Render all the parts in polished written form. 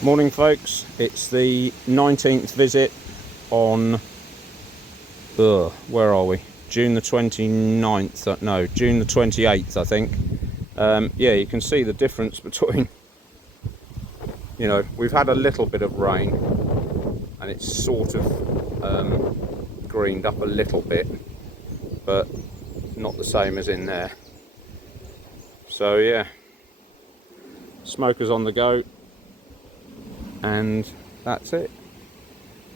Morning folks, it's the 19th visit on, where are we? June the 29th, no, June the 28th I think. Yeah, you can see the difference between, we've had a little bit of rain and it's sort of greened up a little bit, but not the same as in there. So yeah, smokers on the go. And that's it.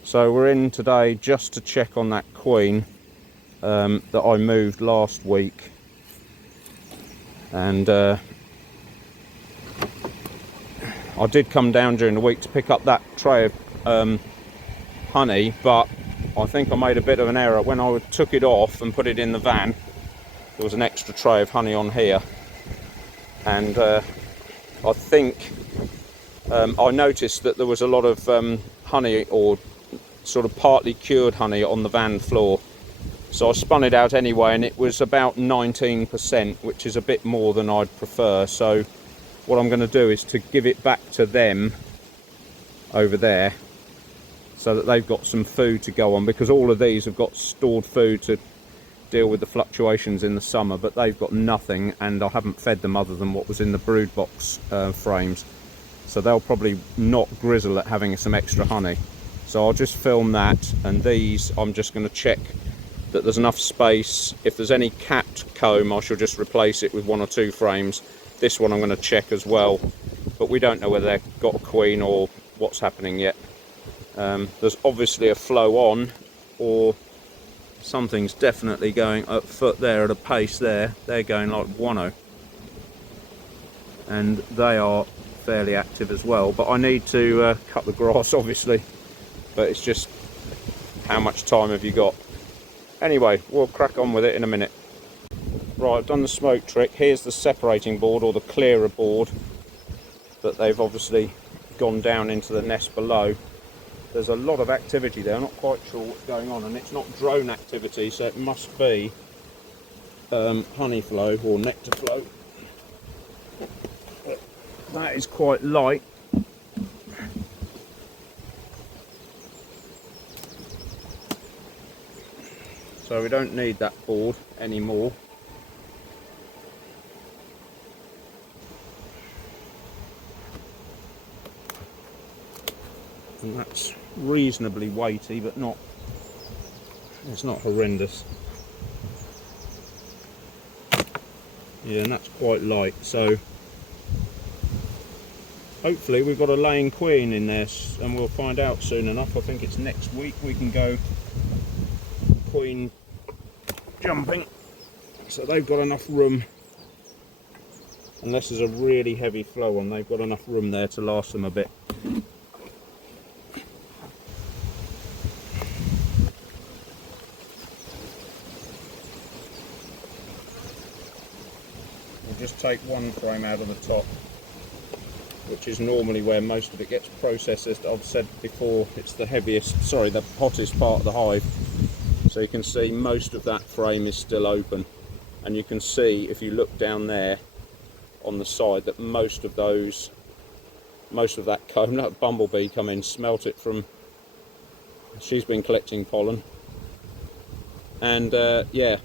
So we're in today just to check on that queen that I moved last week, and I did come down during the week to pick up that tray of honey, but I think I made a bit of an error. When I took it off and put it in the van, there was an extra tray of honey on here, and I think I noticed that there was a lot of honey, or sort of partly cured honey, on the van floor. So I spun it out anyway, and it was about 19%, which is a bit more than I'd prefer. So what I'm going to do is to give it back to them over there, so that they've got some food to go on, because all of these have got stored food to deal with the fluctuations in the summer, but they've got nothing, and I haven't fed them other than what was in the brood box frames. So they'll probably not grizzle at having some extra honey. So I'll just film that, and these I'm just going to check that there's enough space. If there's any capped comb, I shall just replace it with 1 or 2 frames. This one I'm going to check as well, but we don't know whether they've got a queen or what's happening yet. There's obviously a flow on, or something's definitely going up foot there at a pace there. They're going like guano, and they are fairly active as well, but I need to cut the grass obviously, but it's just how much time have you got. Anyway, we'll crack on with it in a minute. Right, I've done the smoke trick. Here's the separating board, or the clearer board, that they've obviously gone down into the nest below. There's a lot of activity there. I'm not quite sure what's going on, and it's not drone activity, so it must be honey flow or nectar flow. That is quite light. So we don't need that board anymore. And that's reasonably weighty, but not, it's not horrendous. Yeah, and that's quite light, so hopefully we've got a laying queen in there, and we'll find out soon enough. I think it's next week we can go queen jumping. So they've got enough room, unless there's a really heavy flow on, they've got enough room there to last them a bit. We'll just take one frame out of the top, which is normally where most of it gets processed. As I've said before, it's the heaviest, sorry, the hottest part of the hive. So you can see most of that frame is still open, and you can see if you look down there on the side that most of that comb, that bumblebee come in, smelt it from, she's been collecting pollen, and yeah,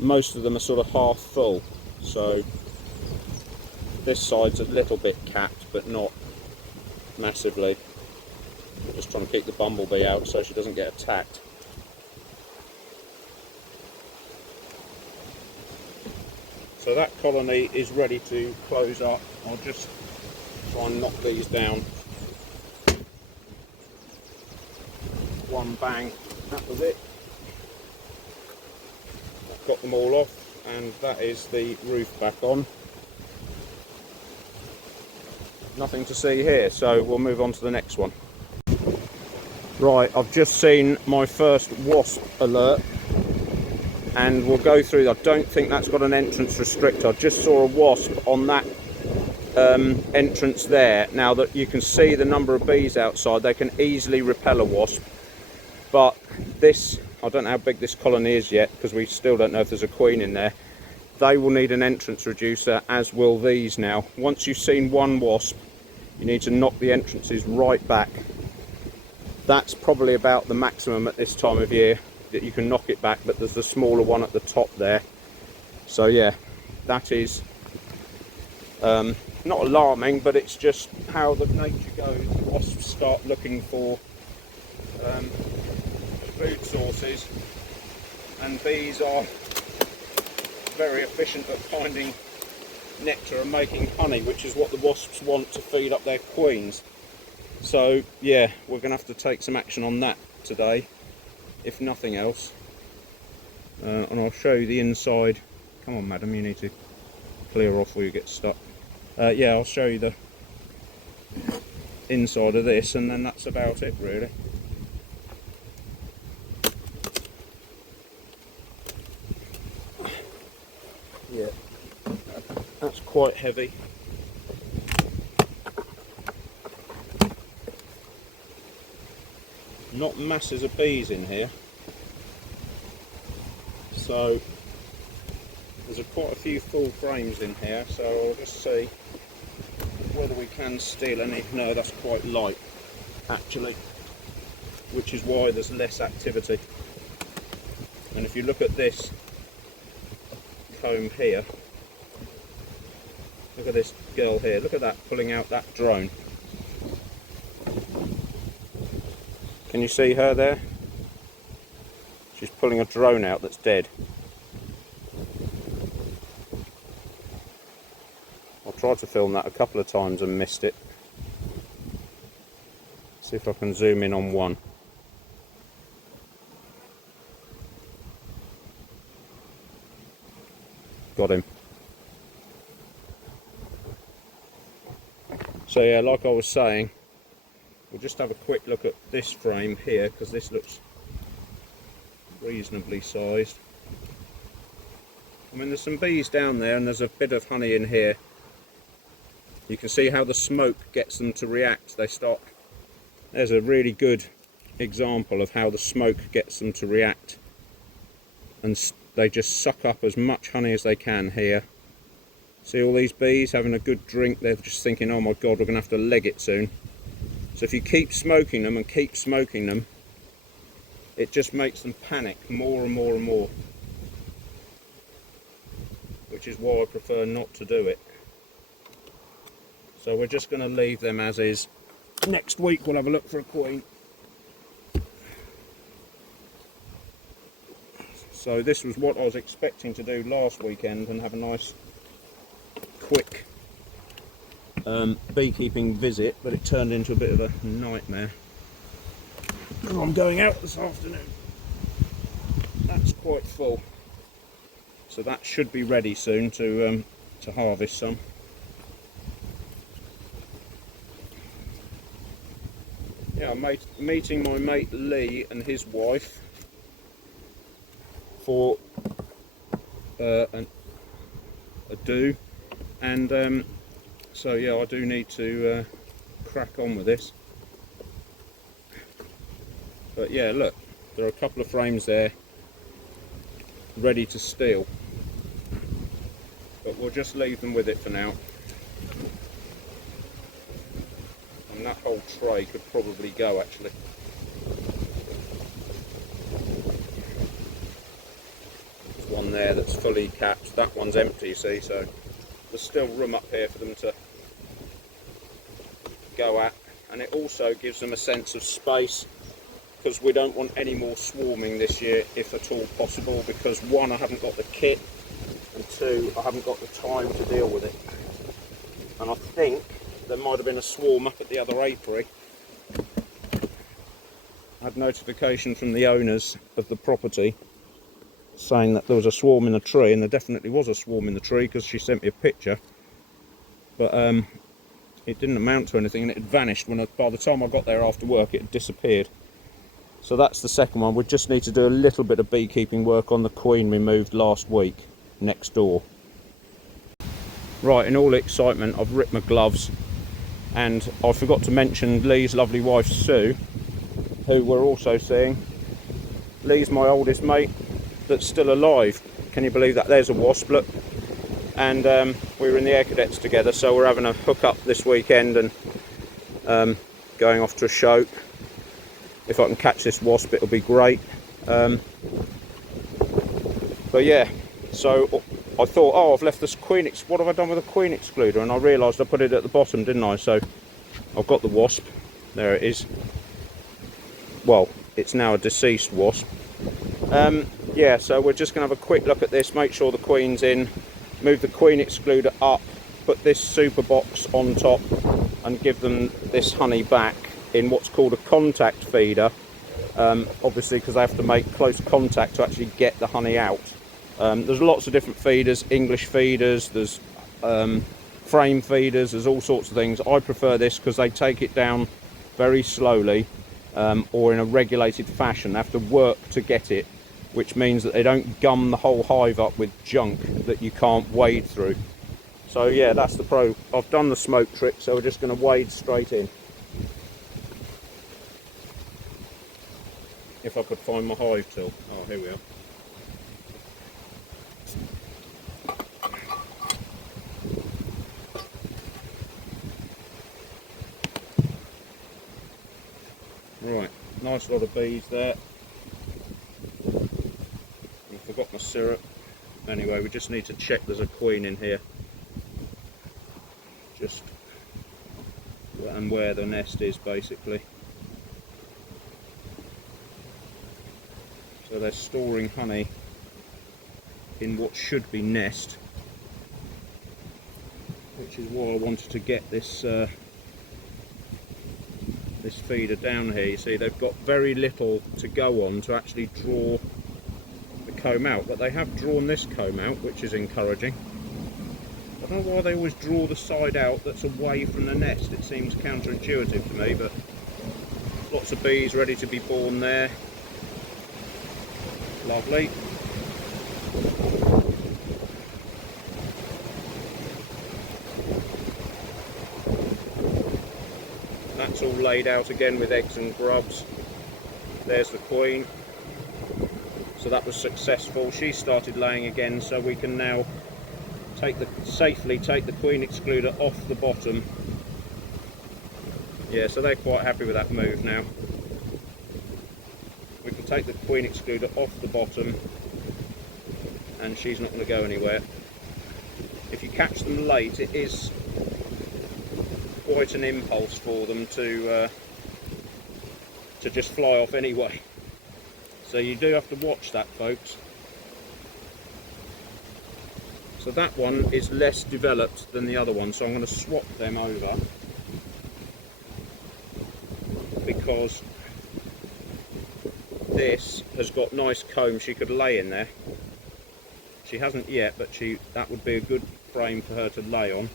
most of them are sort of half full. So this side's a little bit capped, but not massively. Just trying to keep the bumblebee out so she doesn't get attacked. So that colony is ready to close up. I'll just try and knock these down. One bang, that was it. I've got them all off, and that is the roof back on. Nothing to see here, so we'll move on to the next one. Right, I've just seen my first wasp alert, and we'll go through. I don't think that's got an entrance restrictor. I just saw a wasp on that entrance there. Now that you can see the number of bees outside, they can easily repel a wasp, but this, I don't know how big this colony is yet, because we still don't know if there's a queen in there. They will need an entrance reducer, as will these now. Once you've seen one wasp, You need to knock the entrances right back. That's probably about the maximum at this time of year that you can knock it back, but there's the smaller one at the top there. So yeah, that is not alarming, but it's just how the nature goes. Wasps start looking for food sources, and bees are very efficient at finding nectar and making honey, which is what the wasps want to feed up their queens. So yeah, we're going to have to take some action on that today, if nothing else. And I'll show you the inside. Come on, madam, you need to clear off or you get stuck. Yeah, I'll show you the inside of this, and then that's about it really. Yeah, that's quite heavy. Not masses of bees in here, so there's quite a few full frames in here, so I'll just see whether we can steal any. No, that's quite light actually, which is why there's less activity. And if you look at this comb here, look at this girl here, look at that, pulling out that drone. Can you see her there? She's pulling a drone out that's dead. I tried to film that a couple of times and missed it. See if I can zoom in on one. Got him. So yeah, like I was saying, we'll just have a quick look at this frame here, because this looks reasonably sized. I mean, there's some bees down there and there's a bit of honey in here. You can see how the smoke gets them to react. They start. There's a really good example of how the smoke gets them to react, and they just suck up as much honey as they can here. See all these bees having a good drink? They're just thinking, oh my god, we're going to have to leg it soon. So if you keep smoking them and keep smoking them, it just makes them panic more and more and more, which is why I prefer not to do it. So we're just going to leave them as is. Next week we'll have a look for a queen. So this was what I was expecting to do last weekend, and have a nice quick beekeeping visit, but it turned into a bit of a nightmare. I'm going out this afternoon. That's quite full, so that should be ready soon to harvest some. Yeah, I'm meeting my mate Lee and his wife for a do, and so yeah, I do need to crack on with this. But yeah, look, there are a couple of frames there ready to steal, but we'll just leave them with it for now. And that whole tray could probably go actually. There's one there that's fully capped, that one's empty, you see, so there's still room up here for them to go at, and it also gives them a sense of space, because we don't want any more swarming this year if at all possible, because one, I haven't got the kit, and two, I haven't got the time to deal with it. And I think there might have been a swarm up at the other apiary. I had notification from the owners of the property saying that there was a swarm in the tree, and there definitely was a swarm in the tree because she sent me a picture, but it didn't amount to anything, and it had vanished by the time I got there after work. It had disappeared. So that's the second one. We just need to do a little bit of beekeeping work on the queen we moved last week next door. Right, in all excitement I've ripped my gloves, and I forgot to mention Lee's lovely wife Sue, who we're also seeing. Lee's my oldest mate that's still alive. Can you believe that? There's a wasp, look. And we were in the Air Cadets together, so we're having a hook up this weekend, and going off to a show. If I can catch this wasp, it'll be great. But yeah, so I thought, oh, I've left this queen, what have I done with the queen excluder? And I realised I put it at the bottom, didn't I? So I've got the wasp, there it is. Well, it's now a deceased wasp. Yeah, so we're just going to have a quick look at this, make sure the queen's in, move the queen excluder up, put this super box on top and give them this honey back in what's called a contact feeder, obviously because they have to make close contact to actually get the honey out. There's lots of different feeders, English feeders, there's frame feeders, there's all sorts of things. I prefer this because they take it down very slowly, or in a regulated fashion. They have to work to get it, which means that they don't gum the whole hive up with junk that you can't wade through. So yeah, that's the pro. I've done the smoke trick, so we're just going to wade straight in. If I could find my hive tool. Oh, here we are. Right, nice lot of bees there. I forgot my syrup. Anyway, we just need to check there's a queen in here. Just and where the nest is, basically. So they're storing honey in what should be nest, which is why I wanted to get this this feeder down here. You see, they've got very little to go on to actually draw the comb out, but they have drawn this comb out, which is encouraging. I don't know why they always draw the side out that's away from the nest. It seems counterintuitive to me, but lots of bees ready to be born there. Lovely. That's all laid out again with eggs and grubs. There's the queen. So that was successful. She started laying again, so we can now safely take the queen excluder off the bottom. Yeah, so they're quite happy with that move now. We can take the queen excluder off the bottom and she's not going to go anywhere. If you catch them late, it is quite an impulse for them to just fly off anyway. So you do have to watch that, folks. So that one is less developed than the other one, so I'm going to swap them over because this has got nice comb. She could lay in there. She hasn't yet, but that would be a good frame for her to lay on.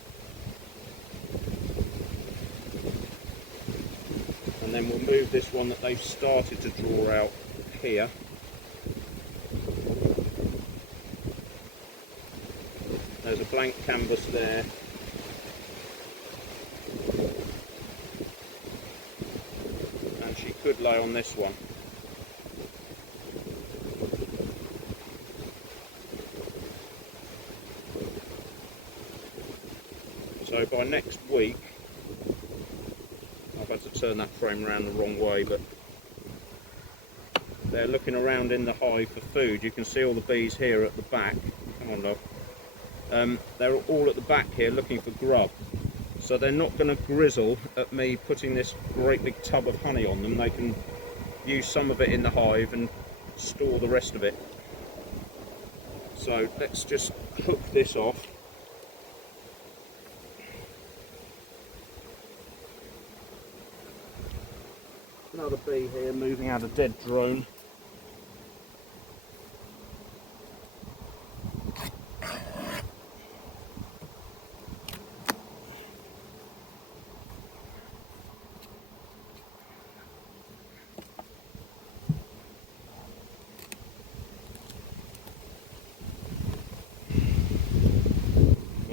And then we'll move this one that they've started to draw out here. There's a blank canvas there. And she could lay on this one. So by next week, I've had to turn that frame around the wrong way, but they're looking around in the hive for food. You can see all the bees here at the back. Come on, love. They're all at the back here looking for grub. So they're not going to grizzle at me putting this great big tub of honey on them. They can use some of it in the hive and store the rest of it. So let's just hook this off. Another bee here moving out a dead drone.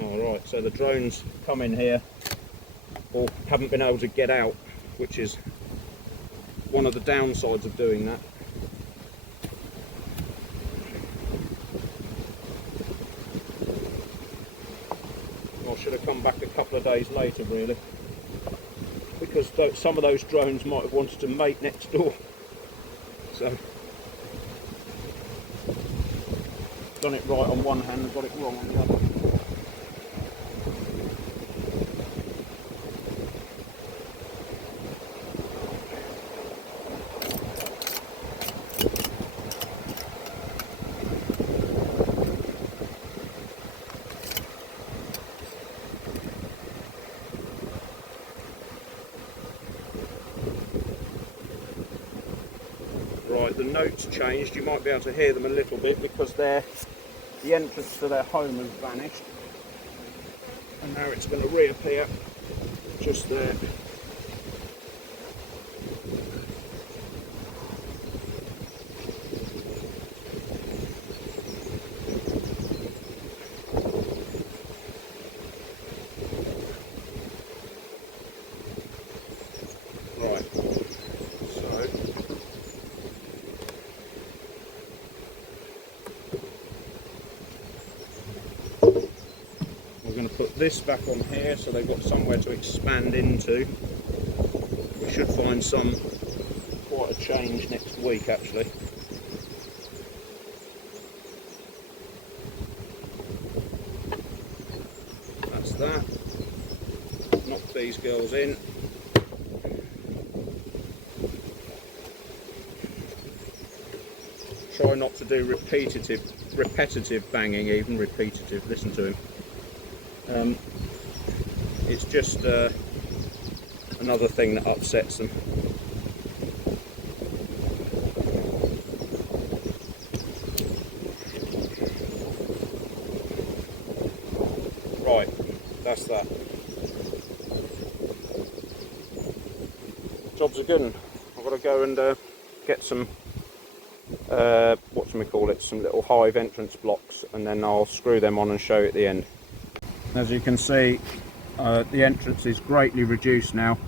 Alright, so the drones come in here or haven't been able to get out, which is one of the downsides of doing that. I should have come back a couple of days later, really. We because some of those drones might have wanted to mate next door. So, done it right on one hand and got it wrong on the other. Right, the notes changed. You might be able to hear them a little bit because the entrance to their home has vanished, and now it's going to reappear just there. Right, so we're going to put this back on here so they've got somewhere to expand into. We should find quite a change next week actually. That's that. Knock these girls in. Try not to do repetitive banging, even repetitive. Listen to him. It's just another thing that upsets them. Right, that's that. Jobs are good. I've got to go and get some some little hive entrance blocks, and then I'll screw them on and show you at the end. As you can see, the entrance is greatly reduced now,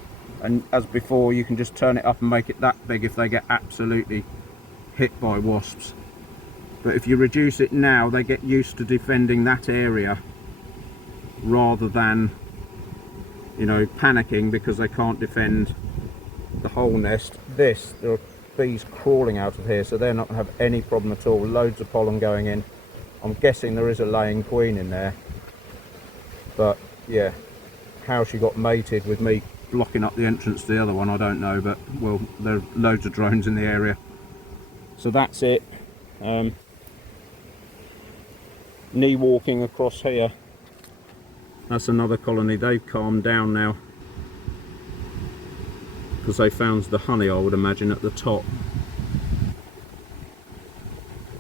and as before you can just turn it up and make it that big if they get absolutely hit by wasps. But if you reduce it now, they get used to defending that area rather than, you know, panicking because they can't defend the whole nest. There are bees crawling out of here, so they're not going to have any problem at all. Loads of pollen going in. I'm guessing there is a laying queen in there, but yeah, how she got mated with me blocking up the entrance to the other one, I don't know, but well, there are loads of drones in the area. So that's it. Knee walking across here, that's another colony. They've calmed down now because they found the honey, I would imagine, at the top.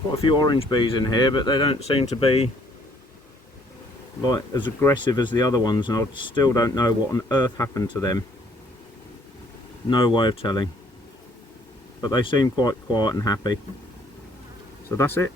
Quite a few orange bees in here, but they don't seem to be like as aggressive as the other ones, and I still don't know what on earth happened to them. No way of telling, but they seem quite quiet and happy. So that's it.